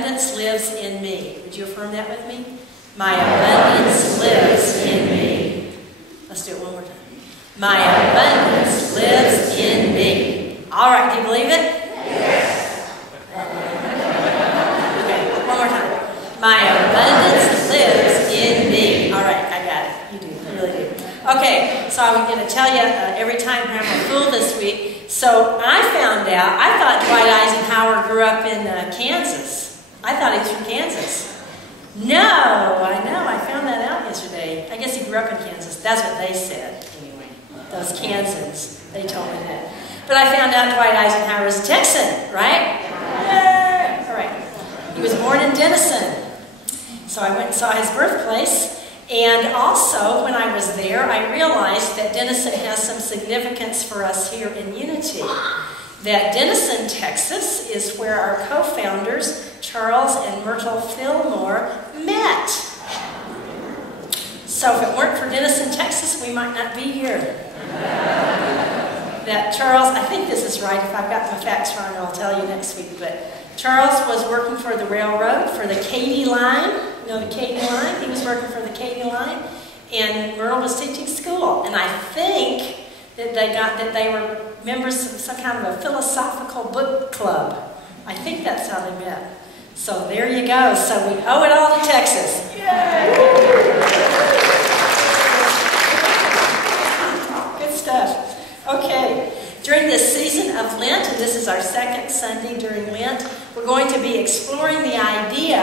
abundance lives in me. Would you affirm that with me? My abundance lives in me. Let's do it one more time. My abundance lives in me. All right, do you believe it? Yes. Okay, one more time. My abundance lives in me. All right, I got it. You do. You really do. Okay, so I'm going to tell you every time I'm a fool this week. So I found out, I thought Dwight Eisenhower grew up in Kansas. I thought he was from Kansas. No, I know. I found that out yesterday. I guess he grew up in Kansas. That's what they said, anyway. Those Kansans, they told me that. But I found out Dwight Eisenhower is a Texan, right? Yeah. All right. He was born in Denison. So I went and saw his birthplace. And also, when I was there, I realized that Denison has some significance for us here in Unity. That Denison, Texas, is where our co-founders, Charles and Myrtle Fillmore, met. So if it weren't for Denison, Texas, we might not be here. That Charles, I think this is right. If I've got my facts wrong, I'll tell you next week. But Charles was working for the railroad, for the Katy line. You know the Katy line? He was working for the Katy line. And Myrtle was teaching school. And I think that they were members of some kind of a philosophical book club. I think that's how they met. So there you go. So we owe it all to Texas. Yay! Good stuff. Okay. During this season of Lent, and this is our second Sunday during Lent, we're going to be exploring the idea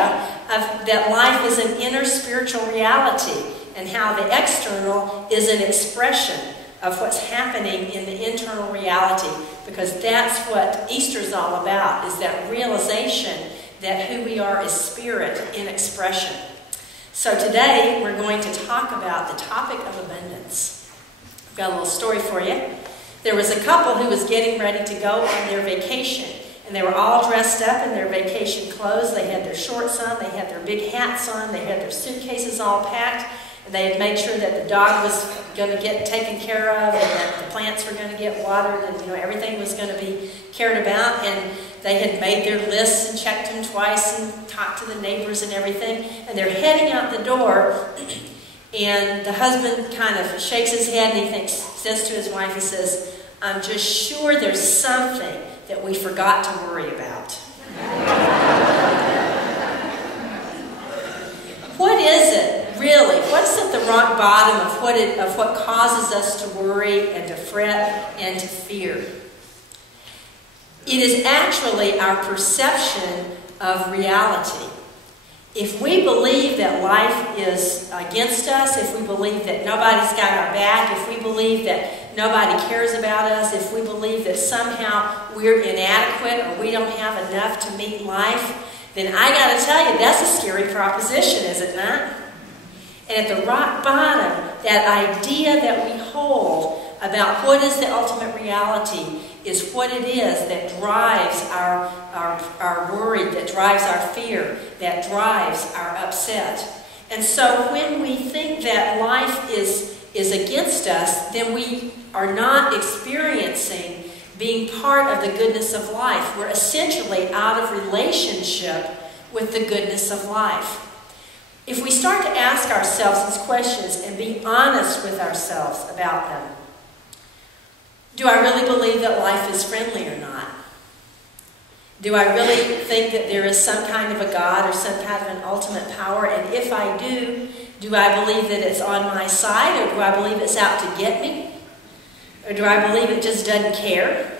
of that life is an inner spiritual reality and how the external is an expression of what's happening in the internal reality, because that's what Easter's all about, is that realization that who we are is spirit in expression. So today we're going to talk about the topic of abundance. I've got a little story for you. There was a couple who was getting ready to go on their vacation, and they were all dressed up in their vacation clothes. They had their shorts on, they had their big hats on, they had their suitcases all packed, and they had made sure that the dog was going to get taken care of, and that the plants were going to get watered, and everything was going to be cared about. And they had made their lists and checked them twice and talked to the neighbors and everything. And they're heading out the door, and the husband kind of shakes his head and he says to his wife, he says, "I'm just sure there's something that we forgot to worry about." What is it? Really, what's at the rock bottom of what causes us to worry and to fret and to fear? It is actually our perception of reality. If we believe that life is against us, if we believe that nobody's got our back, if we believe that nobody cares about us, if we believe that somehow we're inadequate or we don't have enough to meet life, then I got to tell you, that's a scary proposition, is it not? And at the rock bottom, that idea that we hold about what is the ultimate reality is what it is that drives our worry, that drives our fear, that drives our upset. And so when we think that life is against us, then we are not experiencing being part of the goodness of life. We're essentially out of relationship with the goodness of life. If we start to ask ourselves these questions and be honest with ourselves about them, do I really believe that life is friendly or not? Do I really think that there is some kind of a God or some kind of an ultimate power? And if I do I believe that it's on my side, or do I believe it's out to get me? Or do I believe it just doesn't care?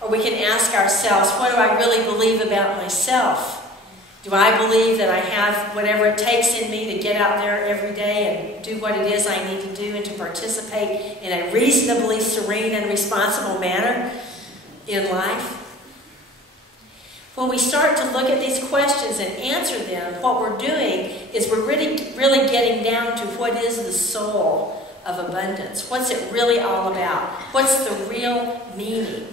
Or we can ask ourselves, what do I really believe about myself? Do I believe that I have whatever it takes in me to get out there every day and do what it is I need to do and to participate in a reasonably serene and responsible manner in life? When we start to look at these questions and answer them, what we're doing is we're really getting down to what is the soul of abundance. What's it really all about? What's the real meaning?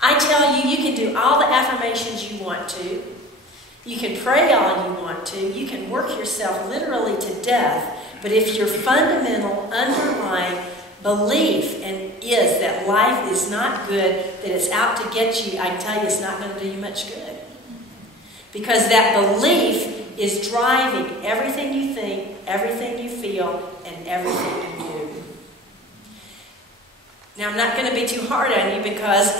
I tell you, you can do all the affirmations you want to. You can pray all you want to. You can work yourself literally to death. But if your fundamental underlying belief is that life is not good, that it's out to get you, I tell you, it's not going to do you much good. because that belief is driving everything you think, everything you feel, and everything you do. Now, I'm not going to be too hard on you because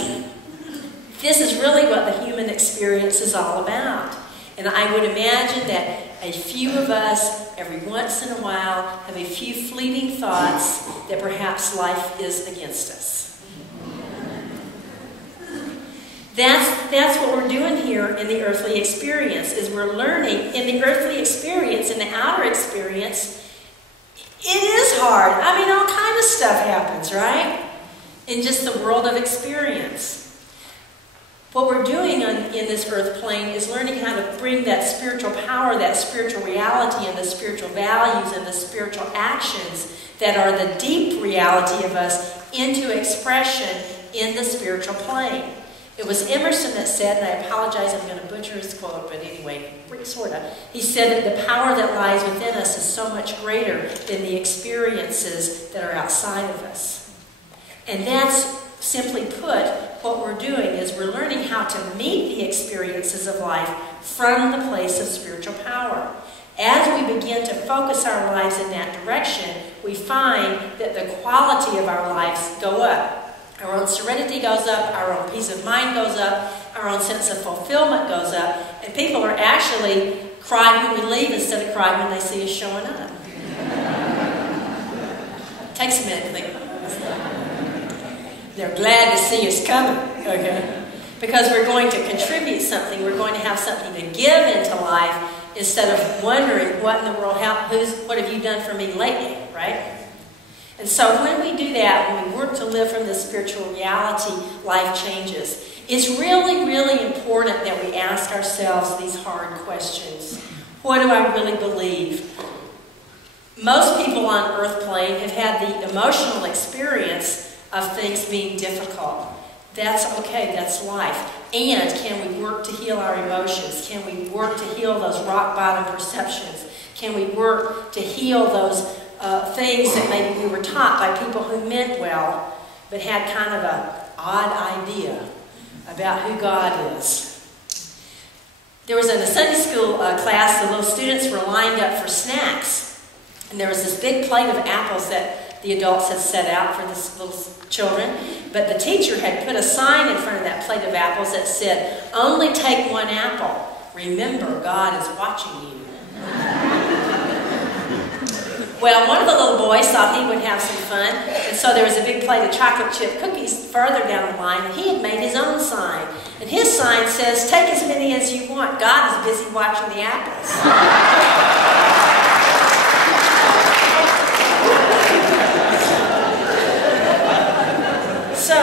this is really what the human experience is all about. And I would imagine that a few of us, every once in a while, have a few fleeting thoughts that perhaps life is against us. That's what we're doing here in the earthly experience, is we're learning in the earthly experience, in the outer experience, it is hard. I mean, all kind of stuff happens, right? In just the world of experience. What we're doing in this earth plane is learning how to bring that spiritual power, that spiritual reality, and the spiritual values and the spiritual actions that are the deep reality of us into expression in the spiritual plane. It was Emerson that said, and I apologize, I'm going to butcher his quote, but anyway, sort of. He said that the power that lies within us is so much greater than the experiences that are outside of us. And that's, simply put, what we're doing is we're learning how to meet the experiences of life from the place of spiritual power. As we begin to focus our lives in that direction, we find that the quality of our lives go up. Our own serenity goes up, our own peace of mind goes up, our own sense of fulfillment goes up, and people are actually crying when we leave instead of crying when they see us showing up. Takes a minute to think about it. They're glad to see us coming, okay? Because we're going to contribute something, we're going to have something to give into life instead of wondering what in the world, what have you done for me lately, right? And so when we do that, when we work to live from this spiritual reality, life changes. It's really, really important that we ask ourselves these hard questions. What do I really believe? Most people on earth plane have had the emotional experience of things being difficult. That's okay, that's life. And can we work to heal our emotions? Can we work to heal those rock bottom perceptions? Can we work to heal those things that maybe we were taught by people who meant well, but had kind of an odd idea about who God is? There was in a Sunday school class, the little students were lined up for snacks. And there was this big plate of apples that the adults had set out for the little children. But the teacher had put a sign in front of that plate of apples that said, "Only take one apple. Remember, God is watching you." Well, one of the little boys thought he would have some fun, and so there was a big plate of chocolate chip cookies further down the line, and he had made his own sign. And his sign says, "Take as many as you want. God is busy watching the apples." So,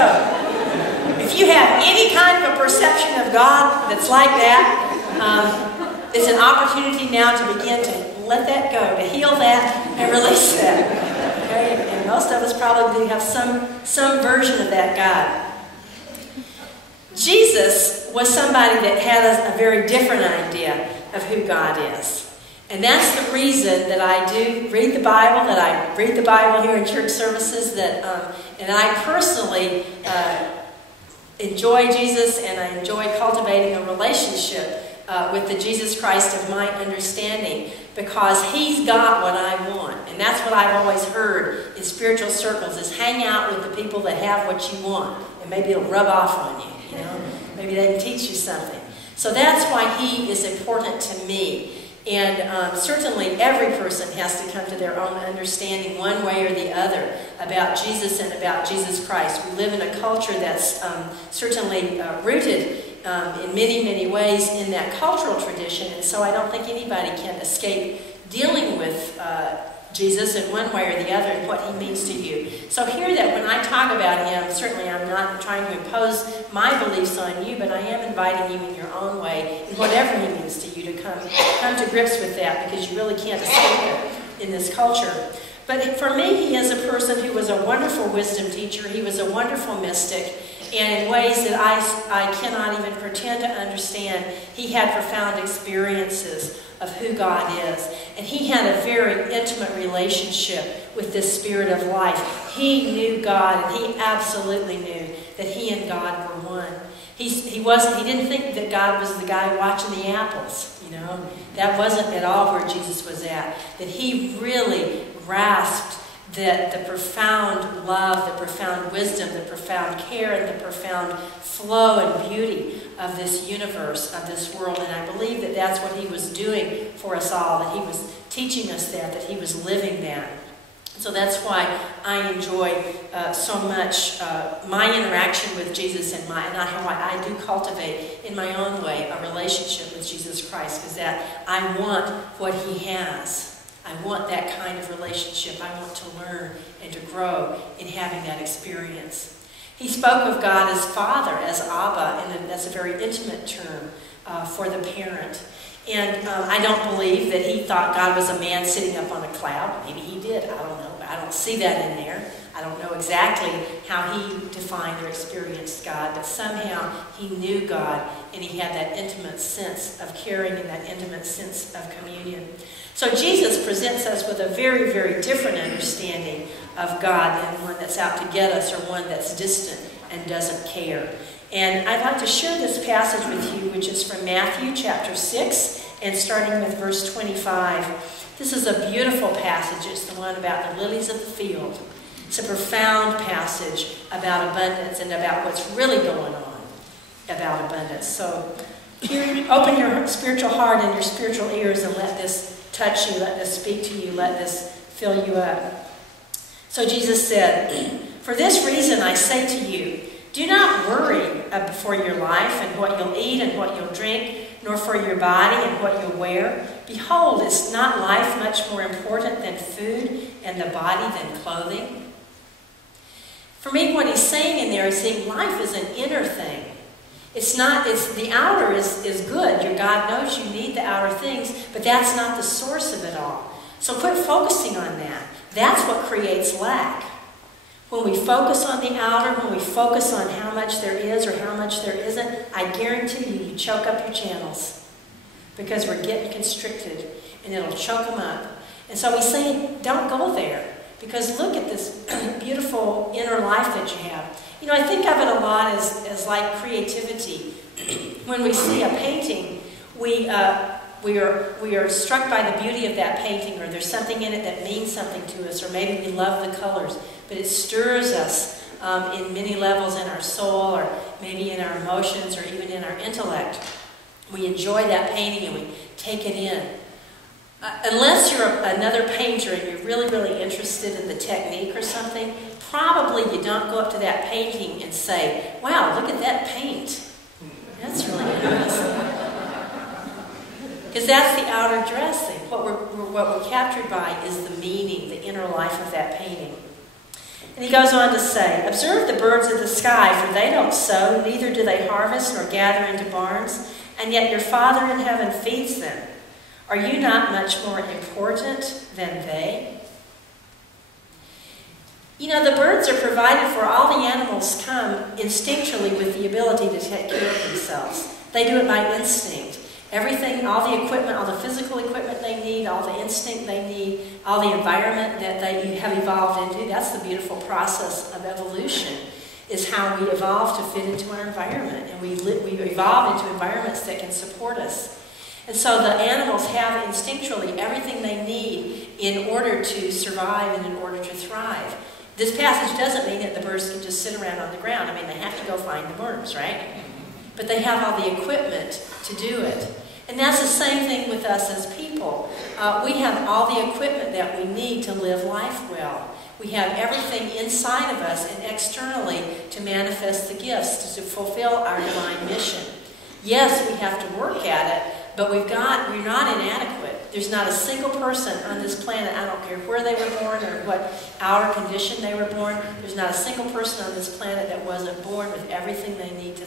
if you have any kind of a perception of God that's like that, it's an opportunity now to begin to let that go, to heal that and release that. Okay? And most of us probably do have some version of that God. Jesus was somebody that had a very different idea of who God is. And that's the reason that I do read the Bible, that I read the Bible here in church services, and I personally enjoy Jesus, and I enjoy cultivating a relationship with the Jesus Christ of my understanding, because He's got what I want. And that's what I've always heard in spiritual circles, is hang out with the people that have what you want, and maybe it'll rub off on you, you know? Maybe they can teach you something. So that's why He is important to me. And certainly every person has to come to their own understanding one way or the other about Jesus and about Jesus Christ. We live in a culture that's certainly rooted in many, many ways in that cultural tradition, and so I don't think anybody can escape dealing with Jesus in one way or the other and what He means to you. So hear that when I talk about Him, certainly I'm not trying to impose my beliefs on you, but I am inviting you in your own way, in whatever He means to you, to come to grips with that, because you really can't escape it in this culture. But for me, He is a person who was a wonderful wisdom teacher. He was a wonderful mystic. And in ways that I cannot even pretend to understand, He had profound experiences of who God is. And He had a very intimate relationship with this Spirit of life. He knew God, and He absolutely knew that He and God were one. He didn't think that God was the guy watching the apples, you know. That wasn't at all where Jesus was at. That he really grasped that the profound love, the profound wisdom, the profound care, and the profound flow and beauty of this universe, of this world. And I believe that that's what he was doing for us all, that he was teaching us that he was living that. So that's why I enjoy so much my interaction with Jesus and how I do cultivate in my own way a relationship with Jesus Christ, because that I want what he has. I want that kind of relationship. I want to learn and to grow in having that experience. He spoke of God as Father, as Abba, and that's a very intimate term for the parent. And I don't believe that he thought God was a man sitting up on a cloud. Maybe he did. I don't know. But I don't see that in there. I don't know exactly how he defined or experienced God, but somehow he knew God, and he had that intimate sense of caring and that intimate sense of communion. So Jesus presents us with a very, very different understanding of God than one that's out to get us or one that's distant and doesn't care. And I'd like to share this passage with you, which is from Matthew chapter 6, and starting with verse 25. This is a beautiful passage. It's the one about the lilies of the field. It's a profound passage about abundance and about what's really going on about abundance. So open your spiritual heart and your spiritual ears and let this touch you, let this speak to you, let this fill you up. So Jesus said, "For this reason I say to you, do not worry for your life and what you'll eat and what you'll drink, nor for your body and what you'll wear. Behold, is not life much more important than food, and the body than clothing?" For me, what he's saying in there is saying life is an inner thing. The outer is good. Your God knows you need the outer things, but that's not the source of it all. So quit focusing on that. That's what creates lack. When we focus on the outer, when we focus on how much there is or how much there isn't, I guarantee you choke up your channels, because we're getting constricted and it'll choke them up. And so he's saying, don't go there, because look at this beautiful inner life that you have. You know, I think of it a lot as like creativity. When we see a painting, we are struck by the beauty of that painting, or there's something in it that means something to us, or maybe we love the colors, but it stirs us in many levels in our soul, or maybe in our emotions, or even in our intellect. We enjoy that painting and we take it in. Unless you're another painter and you're really, really interested in the technique or something, probably you don't go up to that painting and say, "Wow, look at that paint. That's really interesting." Because that's the outer dressing. What we're captured by is the meaning, the inner life of that painting. And he goes on to say, "Observe the birds of the sky, for they don't sow, neither do they harvest nor gather into barns, and yet your Father in heaven feeds them. Are you not much more important than they?" You know, the birds are provided for. All the animals come instinctually with the ability to take care of themselves. They do it by instinct. Everything, all the equipment, all the physical equipment they need, all the instinct they need, all the environment that they have evolved into, that's the beautiful process of evolution, is how we evolve to fit into our environment. And we evolve into environments that can support us. And so the animals have instinctually everything they need in order to survive and in order to thrive. This passage doesn't mean that the birds can just sit around on the ground. I mean, they have to go find the worms, right? But they have all the equipment to do it. And that's the same thing with us as people. We have all the equipment that we need to live life well. We have everything inside of us and externally to manifest the gifts, to fulfill our divine mission. Yes, we have to work at it, but we're not inadequate. There's not a single person on this planet, I don't care where they were born or what our condition they were born, there's not a single person on this planet that wasn't born with everything they need to